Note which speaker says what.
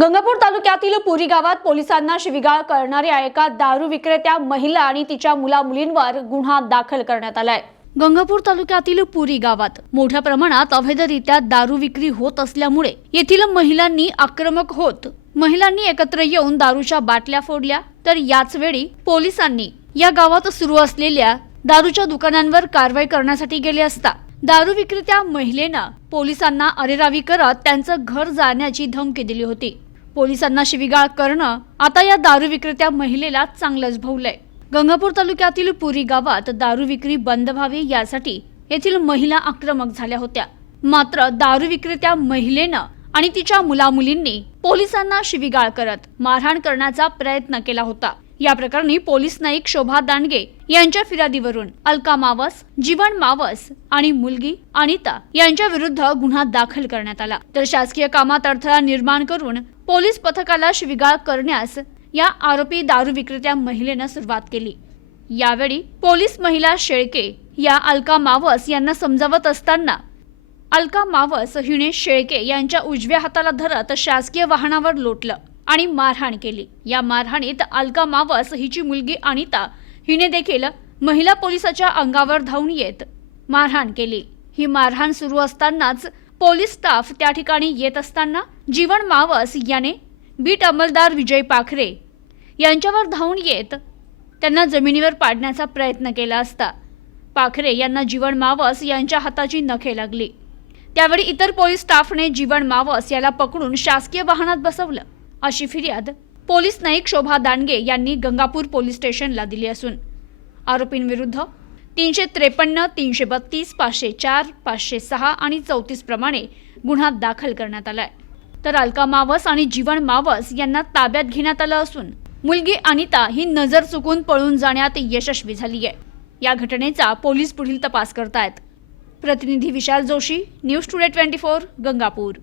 Speaker 1: गंगापूर तालुक्यातील पुरी गावात पोलिसांना शिविगाळ करणाऱ्या एका दारू विक्रेत्या महिला आणि तिच्या मुला मुलींवर गुन्हा दाखल करण्यात आलाय. गंगापूर तालुक्यातील पुरी गावात मोठ्या प्रमाणात अवैधरित्या दारू विक्री होत असल्यामुळे येथील महिलांनी आक्रमक होत महिलांनी एकत्र येऊन दारूच्या बाटल्या फोडल्या. तर याच वेळी पोलिसांनी या गावात सुरू असलेल्या दारूच्या दुकानांवर कारवाई करण्यासाठी गेले असता दारू विक्रेत्या महिलेनं पोलिसांना अरेरावी करत त्यांचं घर जाण्याची धमकी दिली होती. पोलिसांना शिविगाळ करणं आता या दारू विक्रेत्या महिलेला चांगलंच भवलंय. गंगापूर तालुक्यातील पुरी गावात दारू विक्री बंद व्हावी यासाठी येथील महिला आक्रमक झाल्या होत्या. मात्र दारू विक्रेत्या महिलेनं आणि तिच्या मुलामुलींनी पोलिसांना शिविगाळ करत मारहाण करण्याचा प्रयत्न केला होता. या प्रकरणी पोलीस नाईक शोभा दांडगे यांच्या फिर्यादीवरून अलका मावस जीवन मावस आणि मुलगी अनिता यांच्या विरुद्ध गुन्हा दाखल करण्यात आला. तर शासकीय कामात अडथळा निर्माण करून पोलीस पथकाला शिविगाळ करण्यास या आरोपी दारू विक्रेत्या महिलेनं सुरुवात केली. यावेळी पोलीस महिला शेळके या अलका मावस यांना समजावत असताना अलका मावस हिने शेळके यांच्या उजव्या हाताला धरत शासकीय वाहनावर लोटलं. आणि मारहाण केली. या मारहाणीत अलका मावस हिची मुलगी अनिता हिने देखील महिला पोलिसाच्या अंगावर धावून येत मारहाण केली. ही मारहाण सुरू असतानाच पोलीस स्टाफ त्या ठिकाणी येत असताना जीवन मावस याने बीट अंमलदार विजय पाखरे यांच्यावर धावून येत त्यांना जमिनीवर पाडण्याचा प्रयत्न केला असता. पाखरे यांना जीवन मावस यांच्या हाताची नखे लागली. त्यावेळी इतर पोलीस स्टाफने जीवन मावस याला पकडून शासकीय वाहनात बसवलं. अशी फिर्याद पोलीस नाईक शोभा दांडगे यांनी गंगापूर पोलीस स्टेशनला दिली असून आरोपींविरुद्ध तीनशे त्रेपन्न तीनशे बत्तीस पाचशे चार पाचशे सहा आणि चौतीस प्रमाणे गुन्हा दाखल करण्यात आलाय. तर अलका मावस आणि जीवन मावस यांना ताब्यात घेण्यात आलं असून मुलगी अनिता ही नजर चुकून पळून जाण्यात यशस्वी झाली आहे. या घटनेचा पोलीस पुढील तपास करतायत. प्रतिनिधी Vishal Joshi news today twenty four Gangapur.